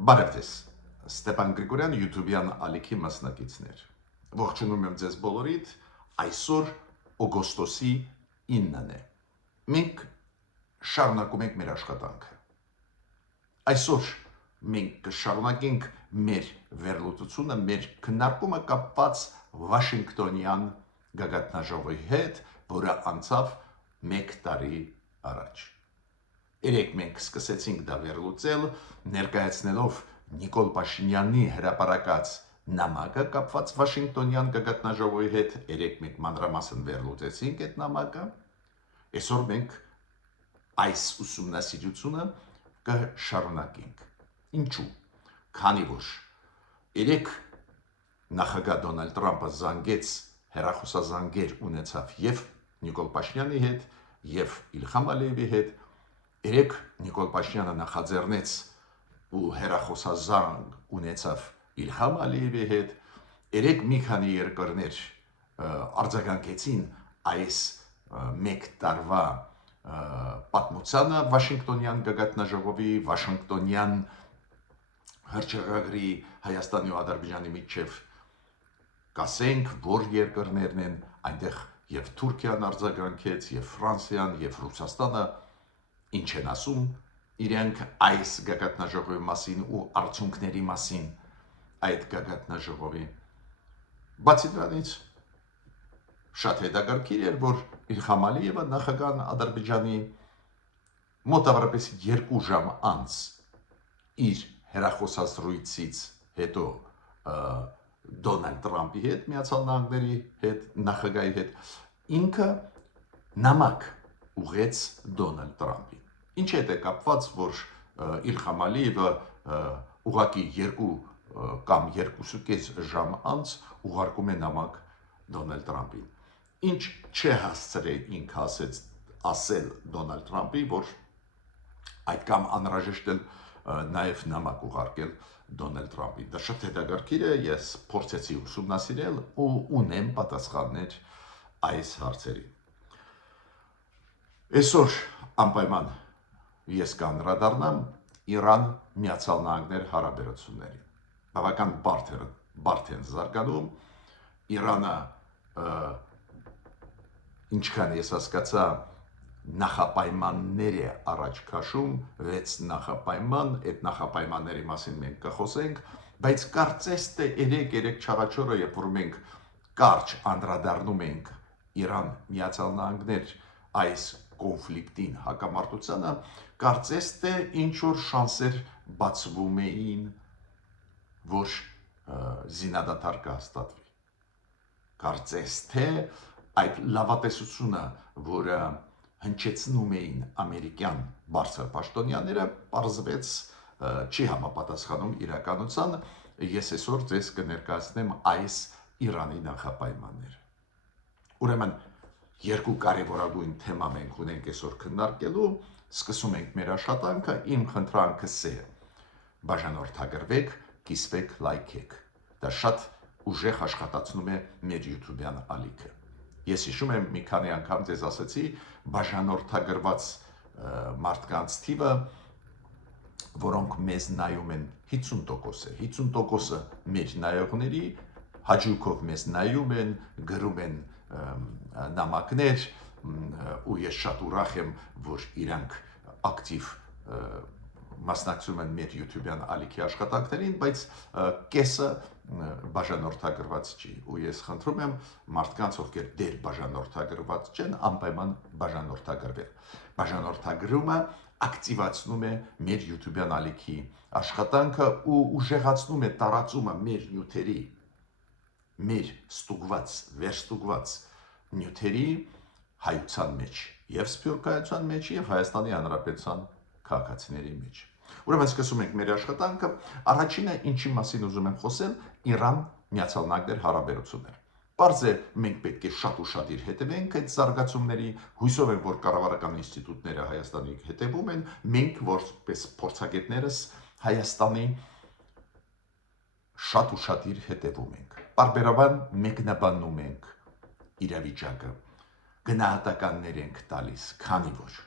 Բարև ձեզ, Ստեփան Գրիգորյան, YouTube-յան ալիքի մասնակիցներ։ Ողջունում եմ ձեզ բոլորիդ, այսօր օգոստոսի 9-ն է։ Մենք շարունակում ենք մեր աշխատանքը։ Այսօր մենք կշարունակենք մեր վերլուծությունը, մեր քննարկումը կապված Վաշինգտոնյան գագաթնաժողովի հետ, որը անցավ 1 տարի առաջ։ Երեք մենք սկսեցինք դա վերլուծել, ներկայացնելով Նիկոլ Փաշինյանի հրապարակած նամակը կապված Վաշինգտոնյան գագաթնաժողովի հետ, երեք մենք մանրամասն վերլուծեցինք այդ նամակը։ Այսօր մենք այս ուսումնասիրությունը կշարունակենք։ Ինչու՞։ Քանի որ երեք նախագահ Դոնալդ Թրամփը զանգեց հեռախոսազանգեր ունեցավ եւ Նիկոլ Փաշինյանի հետ եւ Իլհամ Ալիևի հետ, երեք Նիկոլ Փաշինյանը նախաձեռնեց ու հեռախոսազանգ ունեցավ Իլհամ Ալիևի հետ, երեք մի քանի երկրներ արձագանքեցին այս 1 տարվա պատմությանը Վաշինգտոնյան գագաթնաժողովի, Վաշինգտոնյան հռչակագրի Հայաստանի ու Ադրբեջանի միջև, կասենք, որ երկրներն են, այնտեղ եւ Թուրքիան արձագանքեց, եւ Ֆրանսիան, եւ Ռուսաստանը ինչ են ասում իրենք այս գագաթնաժողովի մասին ու արդյունքների մասին այդ գագաթնաժողովի։ Բացի դրանից շատ հետաքրքիր էր, որ Իլհամ Ալիևը նախագահ Ադրբեջանի մոտավորապես 2 ժամ անց իր հեռախոսազրույցից հետո Դոնալդ Թրամփի հետ, Միացյալ Նահանգների հետ, նախագահի հետ, ինքը նամակ ուղեց Դոնալդ Թրամփին։ Ինչ հետ է կապված, որ Իլհամ Ալիևը ուղղակի 2 կամ 2.5 ժամ անց ուղարկում է նամակ Դոնալդ Թրամփին։ Ինչ չէ հասցրել ինքը ասել Դոնալդ Թրամփի, որ այդ կամ անհրաժեշտ է նաև նամակ ուղարկել Դոնալդ Թրամփին։ Դա շատ հետաքրքիր է, ես փորձեցի ուսումնասիրել ու ունեմ պատասխաններ այս հարցերին։ Այսօր անպայման ես կանդրադառնամ Իրան-Միացյալ Նահանգներ հարաբերություններին։ Բավական բարդ են զարգանում։ Իրանը, ինչքան ես հասկացա, նախապայմաններ է առաջ քաշում, 6 նախապայման, այդ նախապայմանների մասին մենք կխոսենք, բայց կարծես թե 3-4 օրը, երբ որ մենք կարճ անդրադառնում ենք Իրան-Միացյալ Նահանգներ այս կոնֆլիկտին, հակամարտությանը, կարծես թե ինչ որ շանսեր բացվում էին, որ զինադադար կհաստատվի։ Կարծես թե այդ լավատեսությունը, որը հնչեցնում էին ամերիկյան բարձր պաշտոնյաները, պարզվեց չի համապատասխանում իրականության։ Ես այսօր ձեզ կներկայացնեմ այս Իրանի նախապայմանները։ Ուրեմն երկու կարևորագույն թեմա մենք ունենք այսօր քննարկելու, սկսում ենք մեր աշխատանքը, իմ խնդրանքս է բաժանորդագրվեք, կիսվեք, լայքեք։ Դա շատ ուժեղ աշխատացնում է մեր YouTube-յան ալիքը։ Ես հիշում եմ մի քանի անգամ ձեզ ասացի, բաժանորդագրված մարդկանց թիվը, որոնք մեզ նայում են 50% է, 50%-ը մեր նայողների հաճույքով մեզ նայում են, գրում են նամակներ, ու ես շատ ուրախ եմ, որ իրանք ակտիվ մասնակցում են մեր YouTube-յան ալիքի աշխատանքներին, բայց կեսը բաժանորդագրված չի, ու ես խնդրում եմ մարդկանց, ովքեր դեռ բաժանորդագրված չեն, անպայման բաժանորդագրվել։ Բաժանորդագրումը ակտիվացնում է մեր YouTube-յան ալիքի աշխատանքը ու ուժեղացնում է տարածումը մեր նյութերի, մեր ստուգված, վերստուգված նյութերի հայության մեջ, եւ սփյուռքայության մեջ, եւ Հայաստանի Հանրապետության քաղաքացիների մեջ։ Ուրեմն սկսում ենք մեր աշխատանքը։ Առաջինը, ինչի մասին ուզում եմ խոսել, Իրան-Միացյալ Նահանգներ հարաբերություններ։ Պարզ է, մենք պետք է շատ ուշադիր հետևենք այդ զարգացումների, հույսով եմ, որ կառավարական ինստիտուտները Հայաստանի հետևում են, մենք որպես փորձագետներս Հայաստանի շատ ուշադիր հետևում ենք։ Պարբերաբար մեկնաբանում ենք իրավիճակը, գնահատականներ ենք տալիս, քանի որ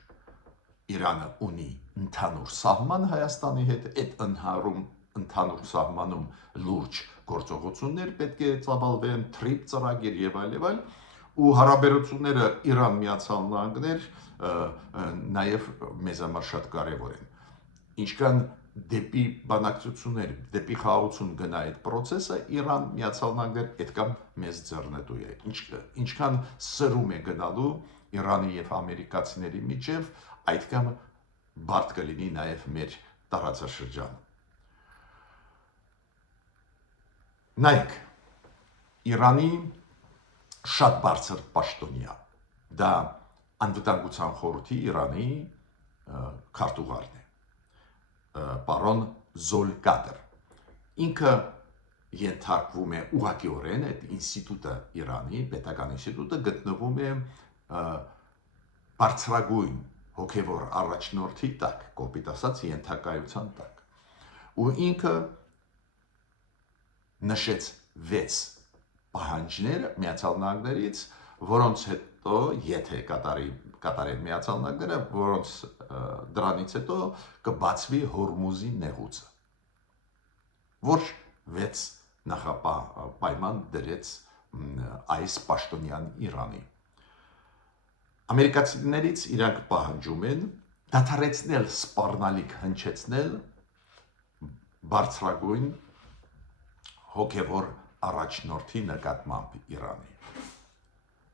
Իրանը ունի ընդհանուր սահման Հայաստանի հետ, այդ ընդհանուր ընդհանուր սահմանում լուրջ գործողություններ պետք է ծավալվեն, թրիփ ծրագիր եւ այլ, ու հարաբերությունները Իրան-Միացյալ Նահանգներ նաեւ մեզ համար շատ կարեւոր են։ Ինչքան դեպի բանակցություններ, դեպի խաղաղություն գնա այդ process-ը, Իրան-Միացյալ Նահանգներ այդքան մեզ ձեռնտու է։ Ինչքան սրում է գնալու Իրանի եւ ամերիկացիների միջև, այդքան բարդ կլինի նաեւ մեր տարածաշրջանը։ Նայեք, Իրանի շատ բարձր պաշտոնյա, դա անվտանգության խորհրդի Իրանի քարտուղարն է, պարոն Զոլկադր։ Ինքը ենթարկվում է ուղղակիորեն այդ ինստիտուտը Իրանի, պետական ինստիտուտը գտնվում է բարձրագույն հոգևոր առաջնորդի տակ, կոպիտ ասած ենթակայության տակ։ Ու ինքը նշեց 6 պահանջներ Միացյալ Նահանգներից, որոնց հետո, եթե կատարեն Միացյալ Նահանգները, որոնց դրանից հետո կբացվի Հորմուզի նեղուցը, որ 6 նախապայման դրեց այս պաշտոնյան Իրանի։ Ամերիկացիներից իրանք պահանջում են դադարեցնել սպառնալիք հնչեցնել բարձրագույն հոգևոր առաջնորդի նկատմամբ Իրանի,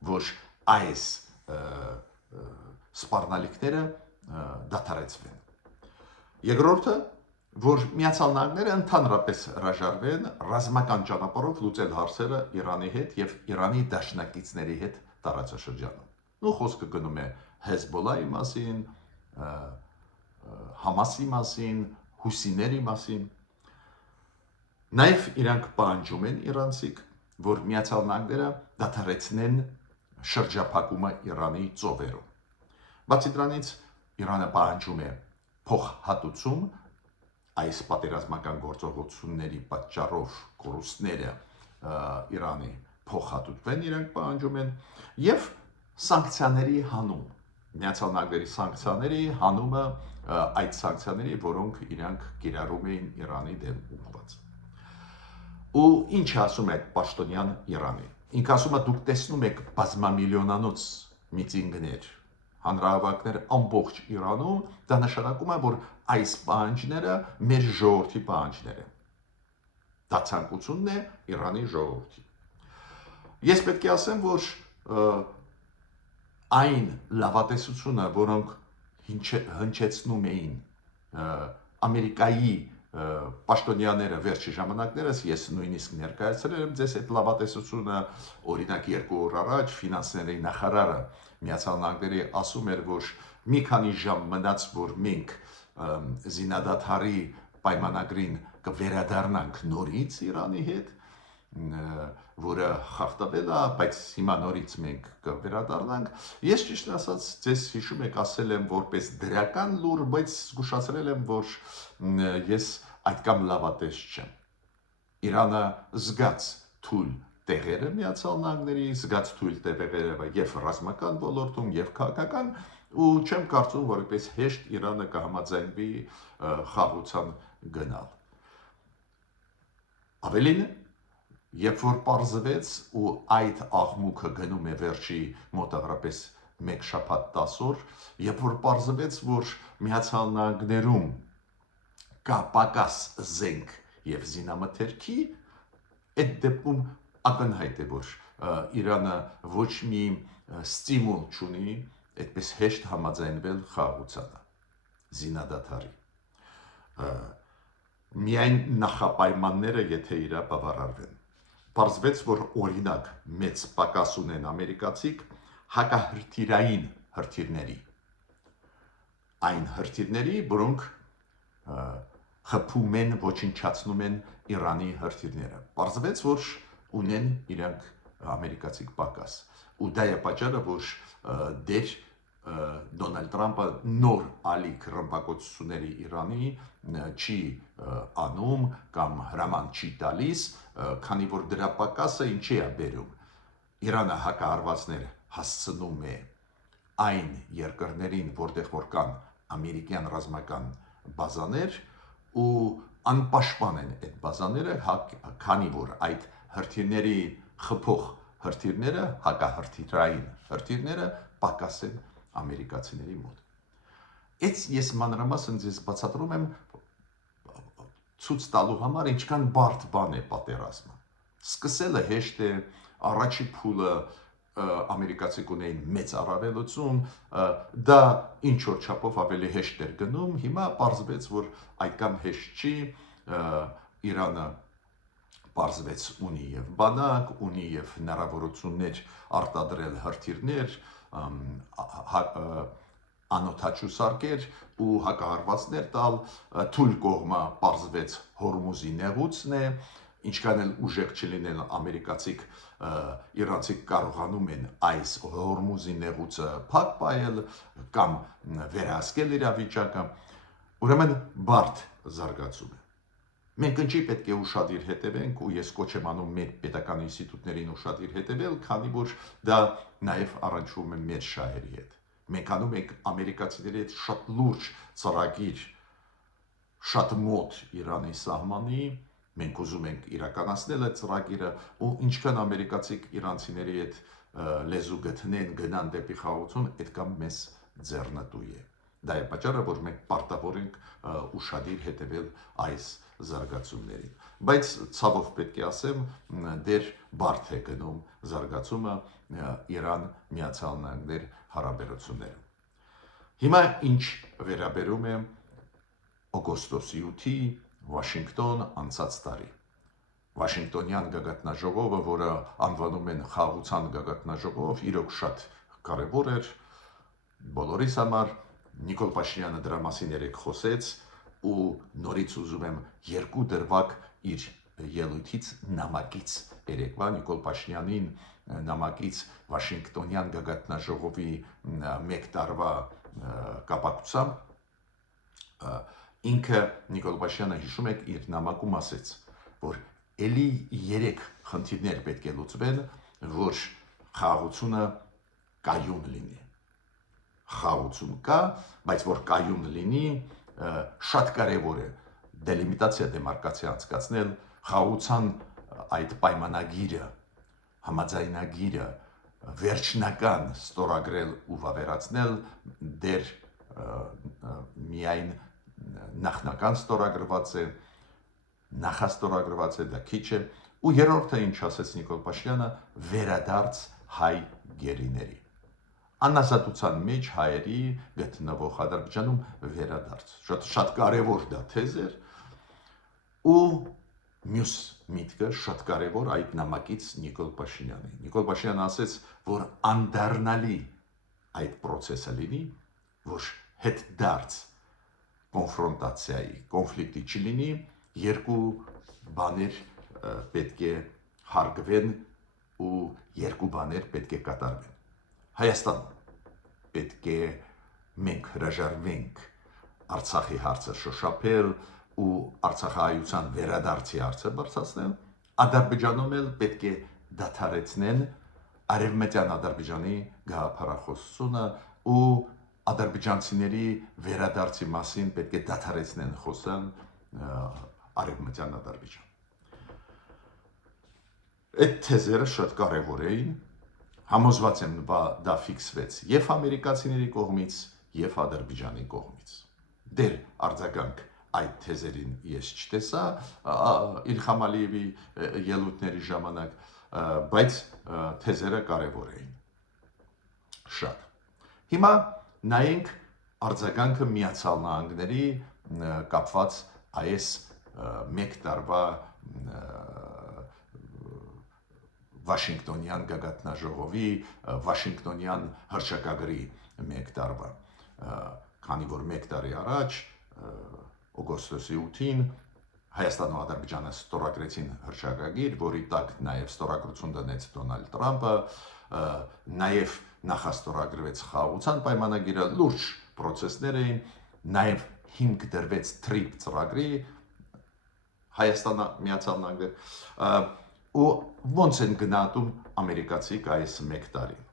որ այս սպառնալիքները դադարեցվեն։ Երկրորդը, որ Միացյալ Նահանգները ընդհանրապես հրաժարվեն ռազմական ճանապարհով լուծել հարցերը Իրանի հետ եւ Իրանի դաշնակիցների հետ տարածաշրջանում։ Ու խոսքը գնում է Հեզբոլայի մասին, Համասի մասին, Հուսիների մասին։ Նաև իրանք պահանջում են իրանցիք, որ Միացյալ Նահանգները դադարեցնեն շրջափակումը Իրանի ծովերում։ Բացի դրանից Իրանը պահանջում է փոխհատուցում այս պատերազմական գործողությունների պատճառով կորուստները Իրանի փոխհատուցվեն, իրանք պահանջում են եւ սանկցիաների հանում, Միացյալ Նահանգների սանկցիաների հանումը այդ սանկցիաների, որոնք իրանք կիրառում էին Իրանի դեմ ուղղված։ Ու ինչ ասում է այդ պաշտոնյան Իրանի։ Ինքը ասում է դուք տեսնում եք բազմամիլիոնանոց միտինգներ, հանրահավաքներ ամբողջ Իրանում, դա նշանակում է, որ այս պահանջները մեր ժողովրդի պահանջներ են։ Դա ցանկությունն է Իրանի ժողովրդի։ Ես պետք է ասեմ, որ այն լավատեսությունը, որոնք հնչեցնում էին Ամերիկայի պաշտոնյաները վերջի ժամանակներս, ես նույնիսկ ներկայացրել եմ ձեզ այդ լավատեսությունը, օրինակ 2 օր առաջ ֆինանսների նախարարը Միացյալ Նահանգների ասում էր, որ մի քանի ժամ մնաց, որ մենք զինադադարի պայմանագրին կվերադառնանք նորից Իրանի հետ, որը խախտվել է, բայց հիմա նորից մենք կվերադառնանք։ Ես ճիշտ ասած, ձեզ հիշում եք, ասել եմ որպես դրական լուր, բայց զգուշացրել եմ, որ ես այդքան լավատես չեմ։ Իրանը զգաց թույլ տեղերը Միացյալ Նահանգների, զգաց թույլ տեղերը եւ ռազմական ոլորտում եւ քաղաքական, ու չեմ կարծում, որպես հեշտ Իրանը կհամաձայնվի խաղաղության գնալ։ Ավելին, երբ որ պարզվեց ու այդ աղմուկը գնում է վերջի մոտավորապես 1 շաբաթ 10 օր, երբ որ պարզվեց, որ Միացյալ Նահանգներում կա պակաս զենք եւ զինամթերքի, այդ դեպքում ակնհայտ է, որ Իրանը ոչ մի ստիմուլ չունի այդպես հեշտ համաձայնվել խաղաղությանը, զինադադարի։ Միայն նախապայմանները, եթե իրա բավարարվեն։ Պարզվեց, որ օրինակ մեծ պակաս ունեն ամերիկացիք հակահրթիռային հրթիռների, այն հրթիռների, որոնք խփում են, ոչնչացնում են Իրանի հրթիռները։ Պարզվեց, որ ունեն իրանք ամերիկացիք պակաս, ու դա է պատճառը, որ դեր Դոնալդ Թրամփը նոր ալիք ռմբակոծությունների Իրանի չի անում կամ հրաման չի տալիս, քանի որ դրա պակասը ինչի է բերում։ Իրանը հակահարվածներ հասցնում է այն երկրներին, որտեղ որ կան ամերիկյան ռազմական բազաներ, ու անպաշտպան են այդ բազաները, քանի որ այդ հրթիռների խփող հրթիռները, հակահրթիռային հրթիռները պակաս են ամերիկացիների մոտ։ Այս ես մանրամասն ձեզ բացատրում եմ ցույց տալու համար, ինչքան բարդ բան է պատերազմը։ Սկսելը հեշտ է, առաջի փուլը ամերիկացի կունեին մեծ առավելություն, դա ինչ որ չափով ավելի հեշտ էր գնում, հիմա պարզվեց, որ այդքան հեշտ չի, Իրանը պարզվեց ունի եւ բանակ, ունի եւ հնարավորություններ արտադրել հրթիռներ, անօթաչու սարքեր ու հակահարվածներ տալ, թույլ կողմը պարզվեց Հորմուզի նեղուցն է, ինչքան էլ ուժեղ չլինել ամերիկացիք իրանցիք կարողանում են այս Հորմուզի նեղուցը փակ պայել կամ վերահսկել իրավիճակը, ուրեմն բարդ զարգացում է։ Մենք ինչի պետք է ուշադիր հետևենք, ու ես կոչ եմ անում մեր պետական ինստիտուտներին ուշադիր հետևել, քանի որ դա նաև առնչվում է մեր շահերի հետ։ Մենք անում ենք ամերիկացիների հետ շատ լուրջ ծրագիր, շատ մոտ Իրանի սահմանի, մենք ուզում ենք իրականացնել այդ ծրագիրը, ու ինչքան ամերիկացիք իրանցիների հետ լեզու գտնեն, գնան դեպի խաղաղություն, այդքան մեզ ձեռնտու է։ Դա է պատճառը, որ մենք պարտավոր ենք ուշադիր հետևել այս զարգացումներին։ Բայց ցավով պետք է ասեմ, դեռ բարդ է գնում զարգացումը Իրան-Միացյալ Նահանգներ հարաբերություններում։ Հիմա ինչ վերաբերում է օգոստոսի 8-ի Վաշինգտոն անցած տարի։ Վաշինգտոնյան գագաթնաժողովը, որը անվանում են խաղաղության գագաթնաժողով, իրոք շատ կարևոր էր բոլորիս համար։ Նիկոլ Փաշինյանը դրա մասին երեք խոսեց, ու նորից ուզում եմ երկու դրվագ իր ելույթից նամակից երեկվա Նիկոլ Փաշինյանին նամակից Վաշինգտոնյան գագաթնաժողովի մեկ տարվա կապակցությամբ ինքը Նիկոլ Փաշինյանը հիշում եք իր նամակում ասեց, որ էլի 3 խնդիրներ պետք է լուծվեն, որ խաղաղությունը կայուն լինի։ Խաղաղություն կա, բայց որ կայուն լինի, շատ կարևոր է դելիմիտացիա, դեմարկացիա անցկացնել, խաղաղության այդ պայմանագիրը, համաձայնագիրը վերջնական ստորագրել ու վավերացնել դեր միայն նախնական ստորագրված է, նախաստորագրված է, դա քիչ է, ու երրորդը ինչ ասեց Նիկոլ Փաշինյանը, վերադարձ հայ գերիների։ Անազատության մեջ հայերի գտնվող Ադրբեջանում վերադարձ։ Շատ կարևոր դա թեզ էր, ու մյուս միտքը շատ կարևոր այդ նամակից Նիկոլ Փաշինյանի։ Նիկոլ Փաշինյանը ասեց, որ անդառնալի այդ process-ը լինի, որ հետդարձ կոնֆրոնտացիայի, կոնֆլիկտի չլինի, երկու բաներ պետք է հարգվեն ու երկու բաներ պետք է կատարվեն։ Հայաստան պետք է մենք հրաժարվենք Արցախի հարցը շոշափել ու Արցախահայության վերադարձի հարցը բարձրացնել, Ադրբեջանում էլ պետք է դադարեցնեն Արևմտյան Ադրբեջանի գաղափարախոսությունը ու ադրբեջանցիների վերադարձի մասին պետք է դադարեցնեն խոսան Արևմտյան Ադրբեջան։ Այդ թեզերը շատ կարևոր էին, համոզված եմ դա ֆիքսվեց եւ ամերիկացիների կողմից եւ Ադրբեջանի կողմից։ Դեր արձագանք այդ թեզերին ես չտեսա Իլհամ Ալիևի ելույթների ժամանակ, բայց թեզերը կարևոր էին։ Շատ։ Հիմա նայենք արձագանքը Միացյալ Նահանգների կապված այս մեկ տարվա Վաշինգտոնյան գագաթնաժողովի, Վաշինգտոնյան հռչակագրի մեկ տարվա, քանի որ մեկ տարի առաջ օգոստոսի 8-ին Հայաստանն ու Ադրբեջանը ստորագրեցին հռչակագիր, որի տակ նաև ստորագրություն դնեց Դոնալդ Տրամպը, նաև նախաստորագրվեց խաղաղության պայմանագիրը, լուրջ process-ներ էին, նաև հիմք դրվեց TRIP ծրագրի Հայաստանը, Միացյալ Նահանգներ, ու ոնց են գնահատում ամերիկացիք այս մեկ տարին։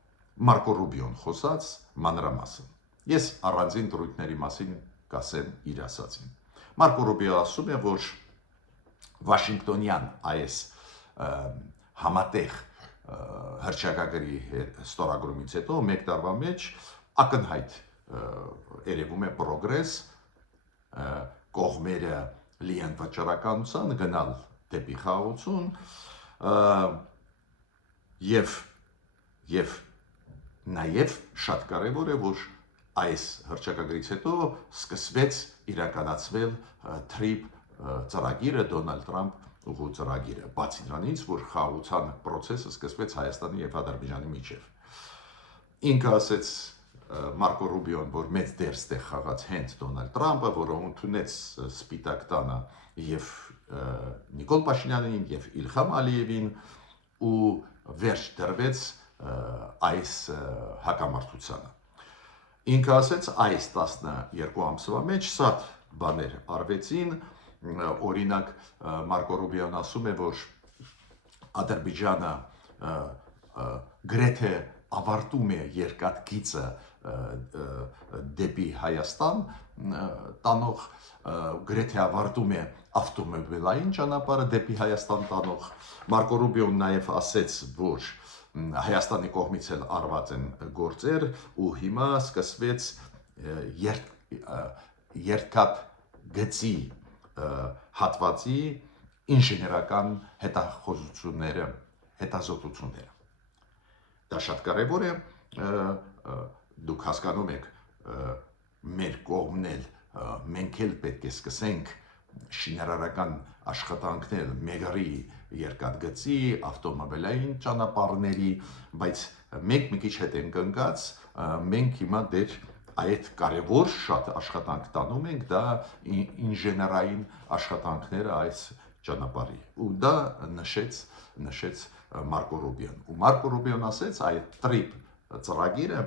Մարկո Ռուբիոն խոսած մանրամասն։ Ես առանձին դրույթների մասին կասեմ իր ասածին։ Մարկո Ռուբիոն ասում է, որ Վաշինգտոնյան այս համատեղ հռչակագրի ստորագրումից հետո մեկ տարվա մեջ ակնհայտ երևում է պրոգրես, կողմերը լի են վաճառականության գնալ դեպի խաղաղություն եւ նաև շատ կարևոր է, որ այս հռչակագրից հետո սկսվեց իրականացվել TRIP ծրագիրը, Դոնալդ Թրամփ ուղու ծրագիրը, բացի դրանից, որ խաղաղության process-ը սկսվեց Հայաստանի եւ Ադրբեջանի միջև։ Ինքը ասեց Մարկո Ռուբիոն, որ մեծ դեր ստեղ խաղաց հենց Դոնալդ Թրամփը, որը ընդունեց Սպիտակ տանը եւ Նիկոլ Փաշինյանին եւ Իլհամ Ալիևին ու վերջ դրվեց այս հակամարտությանը։ Ինքը ասեց, այս 12 ամսվա մեջ շատ բաներ արվեցին, օրինակ Մարկո Ռուբիոն ասում է, որ Ադրբեջանը գրեթե ավարտում է երկաթգիծը դեպի Հայաստան տանող, գրեթե ավարտում է ավտոմոբիլային ճանապարհը դեպի Հայաստան տանող։ Մարկո Ռուբիոն նաև ասեց, որ Հայաստանի կողմից էլ արված են գործեր ու հիմա սկսվեց երկաթգծի հատվածի ինժեներական հետազոտությունները։ Դա շատ կարևոր է, դուք հասկանում եք, մեր կողմն էլ մենք էլ պետք է սկսենք շինարարական աշխատանքներ մեգարի երկաթգծի, ավտոմոբիլային ճանապարհների, բայց մենք մի քիչ հետ ենք ընկած, մենք հիմա դեռ այդ կարևոր շատ աշխատանք տանում ենք, դա ինժեներային աշխատանքները այս ճանապարհի։ Ու դա նշեց Մարկո Ռուբիոն։ Ու Մարկո Ռուբիոն ասեց, այդ TRIP ծրագիրը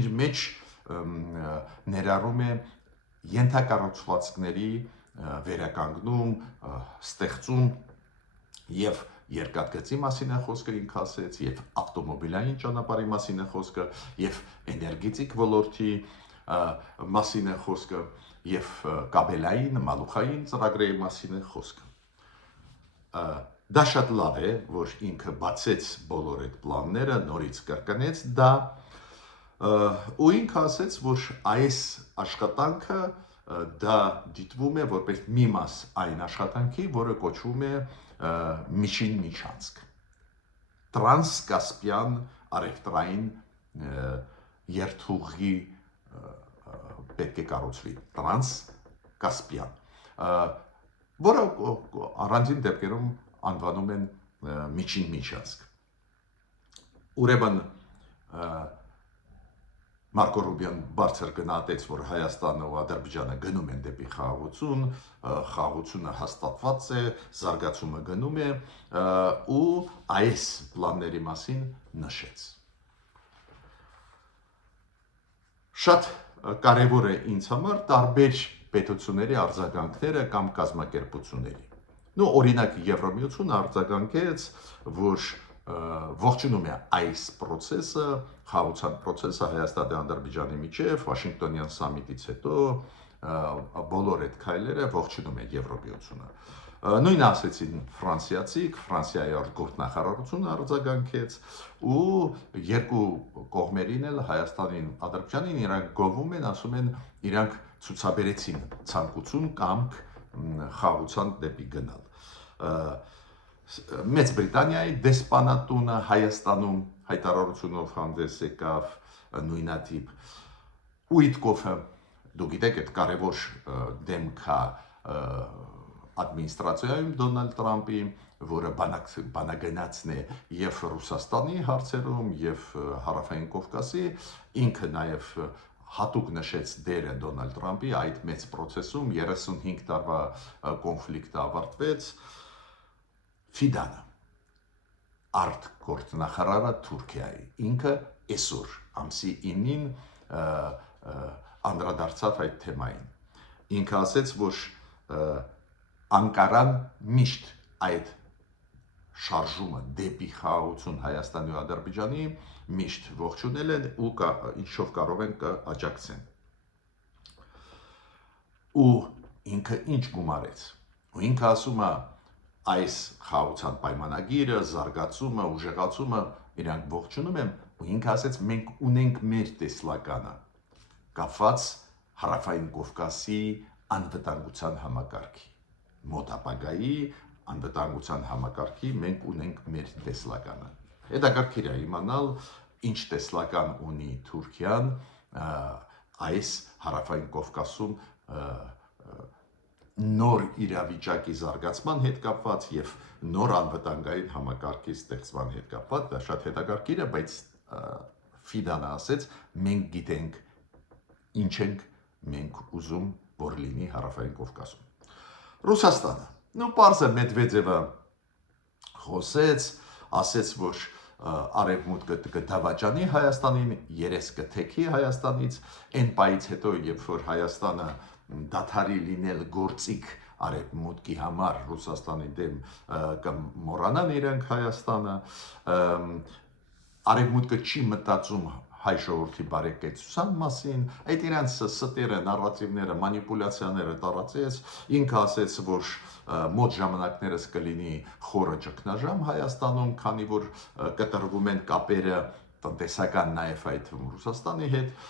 իր մեջ ներառում է ենթակառուցվածքների վերականգնում, ստեղծում եւ երկաթգծի մասին է խոսքը ինքը ասեց, եւ ավտոմոբիլային ճանապարհի մասին է խոսքը, եւ էներգետիկ ոլորտի մասին է խոսքը, եւ կաբելային, մալուխային ծրագրերի մասին է խոսքը։ Դա շատ լավ է, որ ինքը բացեց բոլոր այդ պլանները, նորից կրկնեց դա, ու ինքը ասեց, որ այս աշխատանքը դա դիտվում է որպես մի մաս այն աշխատանքի, որը կոչվում է միջին միջանցք, տրանսկասպյան առևտրային երթուղի պետք է կառուցվի, տրանսկասպյան, որը առանձին դեպքերում անվանում են միջին միջանցք։ Ուրեմն Մարկո Ռուբիոն բարձր գնահատեց, որ Հայաստանը ու Ադրբեջանը գնում են դեպի խաղաղություն, խաղաղությունը հաստատված է, զարգացումը գնում է ու այս պլանների մասին նշեց։ Շատ կարևոր է ինձ համար տարբեր պետությունների արձագանքները կամ կազմակերպությունների։ Օրինակ Եվրամիությունը արձագանքեց, որ ողջունում է այս process-ը, խաղաղության process-ը Հայաստանի ու Ադրբեջանի միջև, Վաշինգտոնյան սամիտից հետո բոլոր այդ քայլերը ողջունում է Եվրամիությունը։ Նույնը ասեցին ֆրանսիացիք, Ֆրանսիայի արտգործնախարարությունը արձագանքեց ու երկու կողմերին էլ Հայաստանին, Ադրբեջանին իրանք գովում են, ասում են, իրանք ցուցաբերեցին ցանկություն կամ խաղաղության դեպի գնալ։ Մեծ Բրիտանիայի դեսպանատունը Հայաստանում հայտարարությունով հանդես եկավ նույնատիպ Ուիտկոֆը, դուք գիտեք, այդ կարևոր դեմք է ադմինիստրացիայում Դոնալդ Թրամփի, որը բանագնացն է եւ Ռուսաստանի հարցերում եւ Հարավային Կովկասի, ինքը նաեւ հատուկ նշեց դերը Դոնալդ Թրամփի այդ մեծ process-ում 35 տարվա կոնֆլիկտը ավարտվեց։ Ֆիդանը արտգործնախարարը Թուրքիայի, ինքը այսօր ամսի 9-ին անդրադարձավ այդ թեմային։ Ինքը ասեց, որ Անկարան միշտ այդ շարժումը դեպի խաղաղություն Հայաստանի ու Ադրբեջանի միշտ ողջունել են ու ինչով կարող են աջակցեն։ Ու ինքը ինչ գումարեց։ Ու ինքը ասում է այս խաղաղության պայմանագիրը, զարգացումը, ուժեղացումը իրանք ողջունում են, ու ինքը ասեց մենք ունենք մեր տեսլականը կապված Հարավային Կովկասի անվտանգության համակարգի։ Մոտ ապագայի անվտանգության համակարգի մենք ունենք մեր տեսլականը։ Հետաքրքիր է իմանալ ինչ տեսլական ունի Թուրքիան այս Հարավային Կովկասում նոր իրավիճակի զարգացման հետ կապված եւ նոր անվտանգային համակարգի ստեղծման հետ կապված, դա շատ հետաքրքիր է, բայց Ֆիդանը ասեց մենք գիտենք ինչ ենք մենք ուզում որ լինի Հարավային Կովկասում։ Ռուսաստանը, պարզ է Մեդվեդևը խոսեց, ասեց որ արևմուտքը կդավաճանի Հայաստանին, երես կթեքի Հայաստանից, այն պայից հետո երբ որ Հայաստանը դադարի լինել գործիք արևմուտքի համար Ռուսաստանի դեմ կմոռանան իրենք Հայաստանը, արևմուտքը չի մտածում հայ ժողովրդի բարեկեցության մասին, այդ իրանց ստերը, նարատիվները, մանիպուլյացիաները տարածեց, ինքը ասեց, որ մոտ ժամանակներս կլինի խորը ճգնաժամ Հայաստանում, քանի որ կտրվում են կապերը տնտեսական նաև այդ Ռուսաստանի հետ,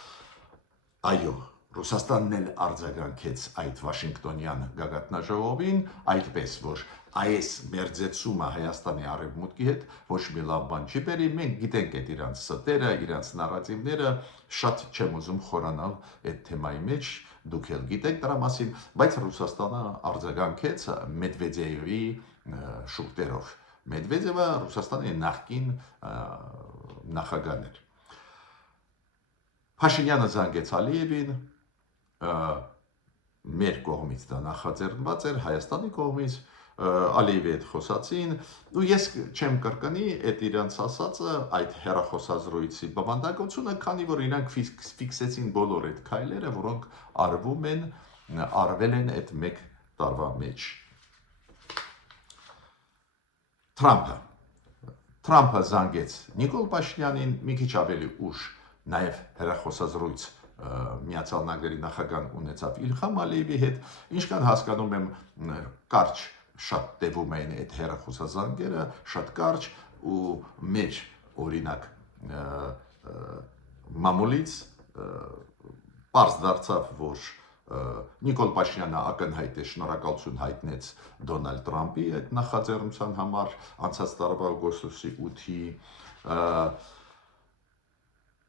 այո, Ռուսաստանն էլ արձագանքեց այդ Վաշինգտոնյան գագաթնաժողովին, այդպես որ այս մերձեցումը Հայաստանի արևմուտքի հետ ոչ մի լավ բան չի բերի, մենք գիտենք այդ իրանց ստերը, իրանց նարատիվները, շատ չեմ ուզում խորանալ այդ թեմայի մեջ, դուք էլ գիտեք դրա մասին, բայց Ռուսաստանը արձագանքեց Մեդվեդևի շուրթերով։ Մեդվեդևը Ռուսաստանի նախկին նախագահն էր։ Փաշինյանը զանգեց Ալիևին, մեր կողմից դա նախաձեռնված էր, Հայաստանի կողմից, Ալիևի հետ խոսացին, ու ես չեմ կրկնի այդ իրանց ասածը, այդ հեռախոսազրույցի բովանդակությունը, քանի որ իրանք ֆիքսեցին բոլոր այդ քայլերը, որոնք արվել են այդ մեկ տարվա մեջ։ Թրամփը զանգեց Նիկոլ Փաշինյանին մի քիչ ավելի ուշ, նաև հեռախոսազրույց Միացյալ Նահանգների նախագահն ունեցավ Իլհամ Ալիևի հետ, ինչքան հասկանում եմ կարճ շատ տևում էին այդ հեռախոսազանգերը, շատ կարճ ու մեր օրինակ մամուլից պարզ դարձավ, որ Նիկոլ Փաշինյանը ակնհայտ է շնորհակալություն հայտնեց Դոնալդ Տրամփի այդ նախաձեռնության համար անցած տարվա օգոստոսի 8-ի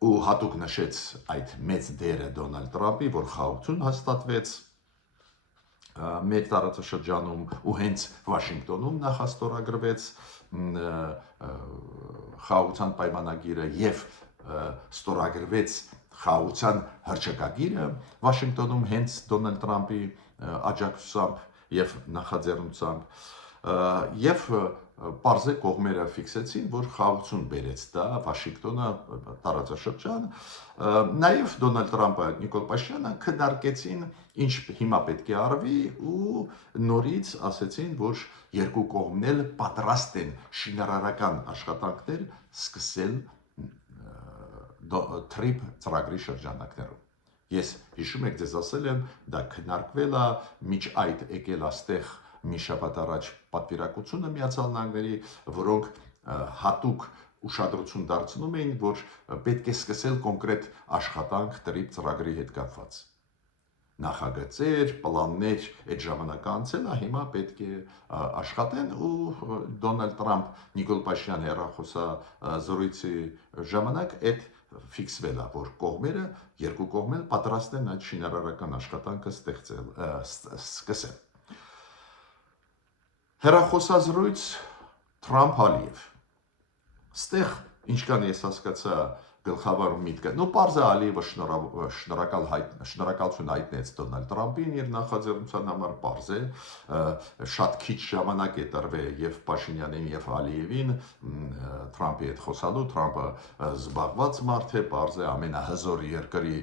ու հատուկ նշեց այդ մեծ դերը Դոնալդ Տրամփի, որ խաղաղություն հաստատվեց մեր տարածաշրջանում ու հենց Վաշինգտոնում նախաստորագրվեց խաղաղության պայմանագիրը եւ ստորագրվեց խաղաղության հռչակագիրը Վաշինգտոնում հենց Դոնալդ Տրամփի աջակցությամբ եւ նախաձեռնությամբ եւ պարզ է կողմերը ֆիքսեցին, որ խաղաղություն բերեց դա Վաշինգտոնը տարածաշրջան, նաև Դոնալդ Տրամփը, Նիկոլ Փաշինյանը քննարկեցին, ինչ հիմա պետք է արվի ու նորից ասեցին, որ երկու կողմն էլ պատրաստ են շինարարական աշխատանքներ սկսել TRIP ծրագրի շրջանակներում։ Ես հիշում եք, ձեզ ասել եմ, դա քննարկվել է, միջ այդ եկել աստեղ մի շաբաթ առաջ պատվիրակությունը Միացյալ Նահանգների, որոնք հատուկ ուշադրություն դարձնում էին, որ պետք է սկսել կոնկրետ աշխատանք TRIP ծրագրի հետ կապված։ Նախագծեր, պլաններ այդ ժամանակ անցել է, հիմա պետք է աշխատեն ու Դոնալդ Տրամփ, Նիկոլ Փաշինյան հեռախոսազրույցի ժամանակ այդ ֆիքսվել է, որ կողմերը, երկու կողմերը պատրաստ են այդ շինարարական աշխատանքը սկսել։ Հեռախոսազրույց Թրամփ-Ալիև։ Ստեղ ինչքան ես հասկացա գլխավոր միտքը, պարզ է Ալիևը շնորհակալություն հայտնեց Դոնալդ Տրամփին իր նախաձեռնության համար, պարզ է, շատ քիչ ժամանակ է տրվել եւ Փաշինյանին եւ Ալիևին Տրամփի հետ խոսալու, Տրամփը զբաղված մարդ է, պարզ է ամենահզոր երկրի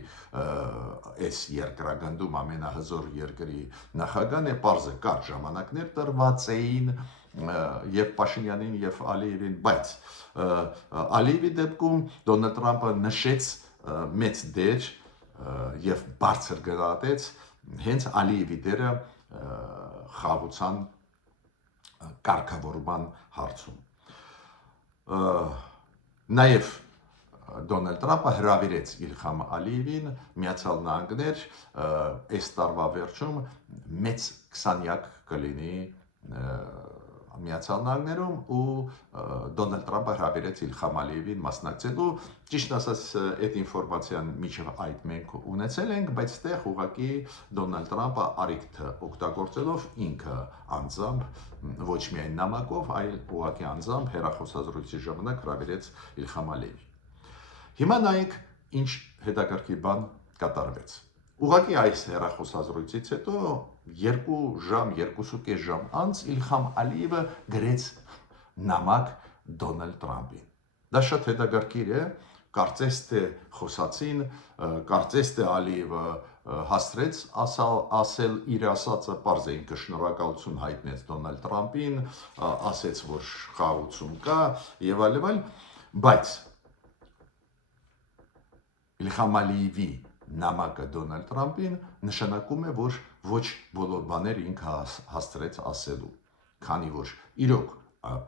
այս երկրագնդում ամենահզոր երկրի նախագահն է, պարզ է կարճ ժամանակներ տրված էին եւ Փաշինյանին եւ Ալիևին, բայց Ալիևի դեպքում Դոնալդ Տրամփը նշեց մեծ դեր եւ բարձր գնահատեց հենց Ալիևի դերը խաղաղության կարգավորման հարցում։ Նաև Դոնալդ Տրամպը հրավիրեց Իլհամ Ալիևին Միացյալ Նահանգներ այս տարվա վերջում մեծ 20-յակ կլինի Միացյալ Նահանգներում ու Դոնալդ Տրամպը հրավիրեց Իլհամ Ալիևին մասնակցելու, ճիշտ ասած այդ ինֆորմացիան միջև այդ մենք ունեցել ենք, բայց այդտեղ ուղղակի Դոնալդ Տրամպը արիքը օգտագործելով ինքը անձամբ ոչ միայն նամակով, այլ ուղղակի անձամբ հեռախոսազրույցի ժամանակ հրավիրեց Իլհամ Ալիևին։ Հիմա նայեք, ինչ հետաքրքիր բան կատարվեց։ Ուղղակի այս հեռախոսազրույցից հետո 2 ժամ, 2.5 ժամ անց Իլհամ Ալիևը գրեց նամակ Դոնալդ Տրամպին։ Դա շատ հետաքրքիր է, կարծես թե խոսացին, կարծես թե Ալիևը հաստրեց ասել իր ասածը, պարզ է ինքը շնորհակալություն հայտնեց Դոնալդ Տրամպին, ասեց, որ խաղաղություն կա եւ այլն, բայց Իլհամ Ալիևի նամակը Դոնալդ Տրամպին նշանակում է, որ ոչ բոլոր բաները ինքը հաստրեց ասելու, քանի որ իրոք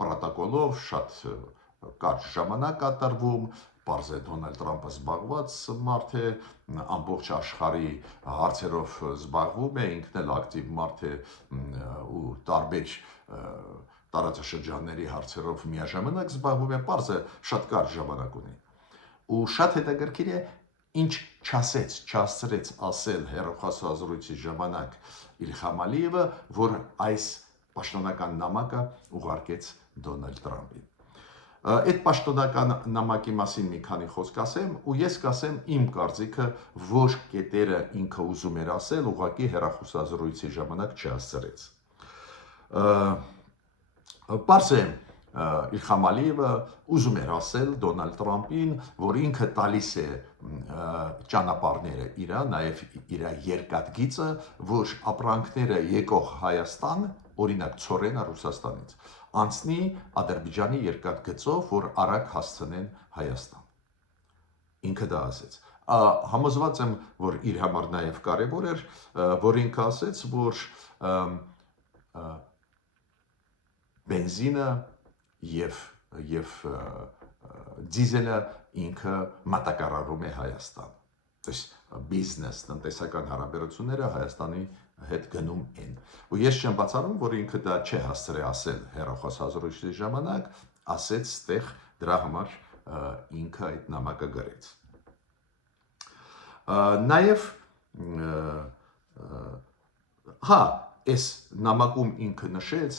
պրոտոկոլով շատ կարճ ժամանակ կատարվում, պարզ է Դոնալդ Տրամպը զբաղված մարդ է, ամբողջ աշխարհի հարցերով զբաղվում է, ինքն էլ ակտիվ մարդ է ու տարբեր տարածաշրջանների հարցերով միաժամանակ զբաղվում է, պարզ է շատ կարճ ժամանակ ունի։ Ու շատ հետաքրքիր է, ինչ չասցրեց ասել հեռախոսազրույցի ժամանակ Իլհամ Ալիևը, որ այս պաշտոնական նամակը ուղարկեց Դոնալդ Տրամպին։ Այդ պաշտոնական նամակի մասին մի քանի խոսք ասեմ, ու ես կասեմ իմ կարծիքը, որ կետերը ինքը ուզում էր ասել, ուղղակի հեռախոսազրույցի ժամանակ չասցրեց։ Պարզ է, Իլհամ Ալիևը ուզում էր ասել Դոնալդ Տրամպին, որ ինքը տալիս է ճանապարհները իրա, նաև իր երկաթգիծը, որ ապրանքները եկող Հայաստան, օրինակ ցորենը Ռուսաստանից, անցնի Ադրբեջանի երկաթգծով, որ արագ հասցնեն Հայաստան։ Ինքը դա ասեց։ Համոզված եմ, որ իր համար նաև կարևոր էր, որ ինքը ասեց, որ բենզինը եւ դիզելը ինքը մատակարարում է Հայաստան։ Այսինքն բիզնես, տնտեսական հարաբերությունները Հայաստանի հետ գնում են։ Ու ես չեմ բացառում, որ ինքը դա չի հասցրել ասել հեռախոսազրույցի ժամանակ, ասեց ստեղ դրա համար ինքը այդ նամակը գրեց։ Նաև այս նամակում ինքը նշեց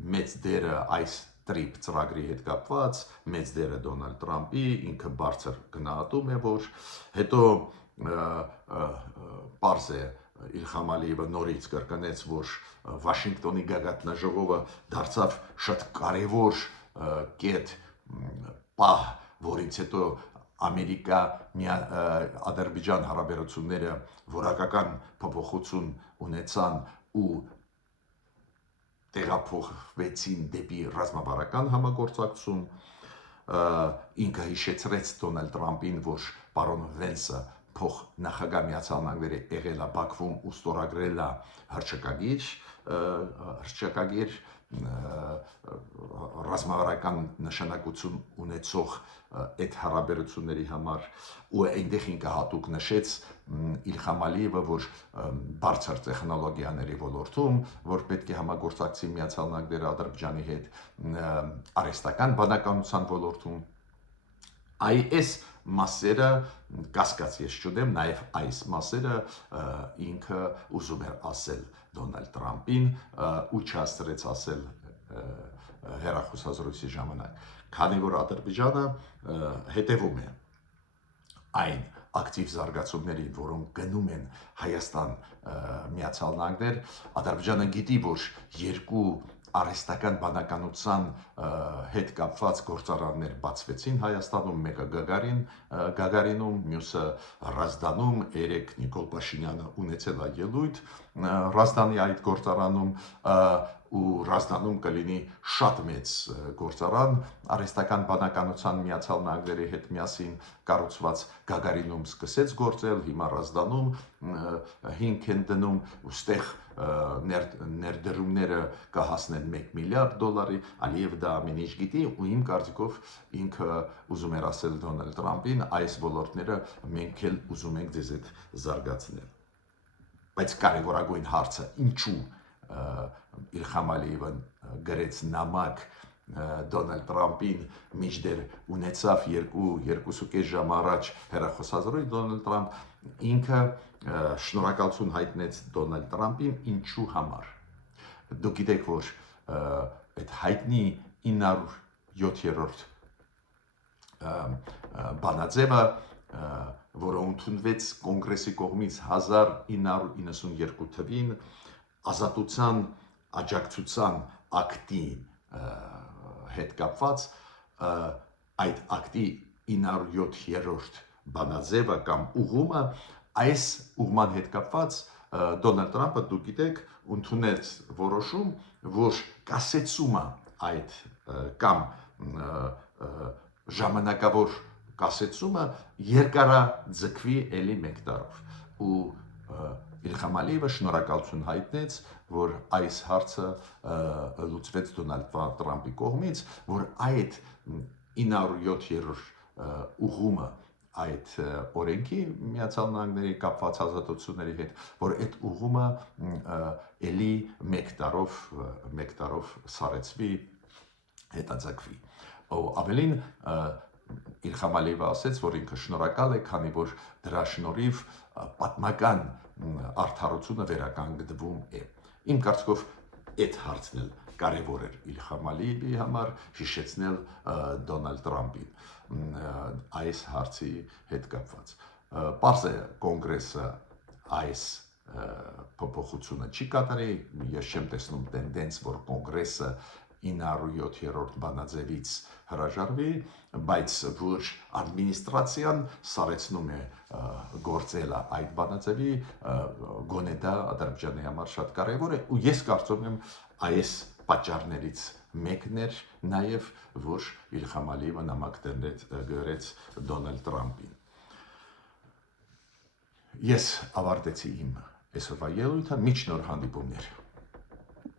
մեծ դերը այս տրիպ ծրագրի հետ կապված, մեծ դերը Դոնալդ Տրամպի, ինքը բարձր գնահատում է, որ հետո պարզ է Իլհամ Ալիևը նորից կրկնեց, որ Վաշինգտոնի գագաթնաժողովը դարձավ շատ կարևոր կետ, պահ, որից հետո Ամերիկա-Ադրբեջան հարաբերությունները որակական փոփոխություն ունեցան ու տեղափոխվեցին դեպի ռազմավարական համագործակցություն, ինքը հիշեցրեց Դոնալդ Տրամպին, որ պարոն Վենսը փոխնախագահ Միացյալ Նահանգների եղել է Բաքվում ու ստորագրել է հռչակագիր ռազմավարական նշանակություն ունեցող այդ հարաբերությունների համար ու այնտեղ ինքը հատուկ նշեց Իլհամ Ալիևը, որ բարձր տեխնոլոգիաների ոլորտում, որ պետք է համագործակցի Միացյալ Նահանգները Ադրբեջանի հետ արհեստական բանականության ոլորտում այս մասերը կասկած ես չունեմ, նաև այս մասերը ինքը ուզում էր ասել Դոնալդ Տրամպին ու չհասցրեց ասել հեռախոսազրույցի ժամանակ, քանի որ Ադրբեջանը հետևում է այն ակտիվ զարգացումներին, որոնք գնում են Հայաստան Միացյալ Նահանգներ, Ադրբեջանը գիտի, որ երկու արհեստական բանականության հետ կապված գործարաններ բացվեցին Հայաստանում, մեկը Գագարինում, մյուսը Ռազդանում, երեք Նիկոլ Փաշինյանը ունեցել է ելույթ Ռազդանի այդ գործարանում ու Ռազդանում կլինի շատ մեծ գործարան, արհեստական բանականության Միացյալ Նահանգների հետ միասին կառուցված Գագարինում սկսեց գործել, հիմա Ռազդանում հիմք են դնում, ուստեղ ներդրումները կհասնեն 1 միլիարդ դոլարի, Ալիև դա ամեն ինչ գիտի ու իմ կարծիքով ինքը ուզում էր ասել Դոնալդ Տրամպին, այս ոլորտները մենք էլ ուզում ենք ձեզ հետ զարգացնել։ Բայց կարևորագույն հարցը ինչու Իլհամ Ալիևը գրեց նամակ Դոնալդ Տրամպին միջդեռ ունեցավ 2-2.5 ժամ առաջ հեռախոսազրույց Դոնալդ Տրամպ ինքը շնորհակալություն հայտնեց Դոնալդ Տրամպին ինչու համար։ Դուք գիտեք, որ այդ հայտնի 907-րդ բանաձևը, որը ընդունվեց կոնգրեսի կողմից 1992 թվին ազատության աջակցության ակտի հետ կապված, այդ ակտի 907-րդ բանաձևը կամ ուղումը, այս ուղման հետ կապված Դոնալդ Տրամպը, դուք գիտեք, ընդունեց որոշում, որ կասեցումը այդ կամ ժամանակավոր կասեցումը երկարաձգվի էլի 1 տարով ու Իլհամ Ալիևը շնորհակալություն հայտնեց, որ այս հարցը լուծվեց Դոնալդ Տրամպի կողմից, որ այդ 907-րդ ուղումը այդ օրենքի Միացյալ Նահանգների կապված ազատությունների հետ, որ այդ ուղումը էլի 1 տարով սարեցվի, հետաձգվի։ Ավելին Իլհամ Ալիևը ասեց, որ ինքը շնորհակալ է, քանի որ դրա շնորհիվ պատմական արդարությունը վերականգնվում է։ Իմ կարծիքով այդ հարցն էլ կարևոր էր Իլհամ Ալիևի համար հիշեցնել Դոնալդ Տրամպին այս հարցի հետ կապված։ Պարզ է կոնգրեսը այս փոփոխությունը չի կատարի, ես չեմ տեսնում տենդենց, որ կոնգրեսը 907-րդ բանաձևից հրաժարվի, բայց որ ադմինիստրացիան սարեցնում է գործելը այդ բանաձևի, գոնե դա Ադրբեջանի համար շատ կարևոր է ու ես կարծում եմ այս պատճառներից մեկն էր նաև, որ Իլհամ Ալիևը նամակ գրեց Դոնալդ Տրամպին։ Ես ավարտեցի իմ այսօրվա ելույթը, մինչ նոր հանդիպումներ։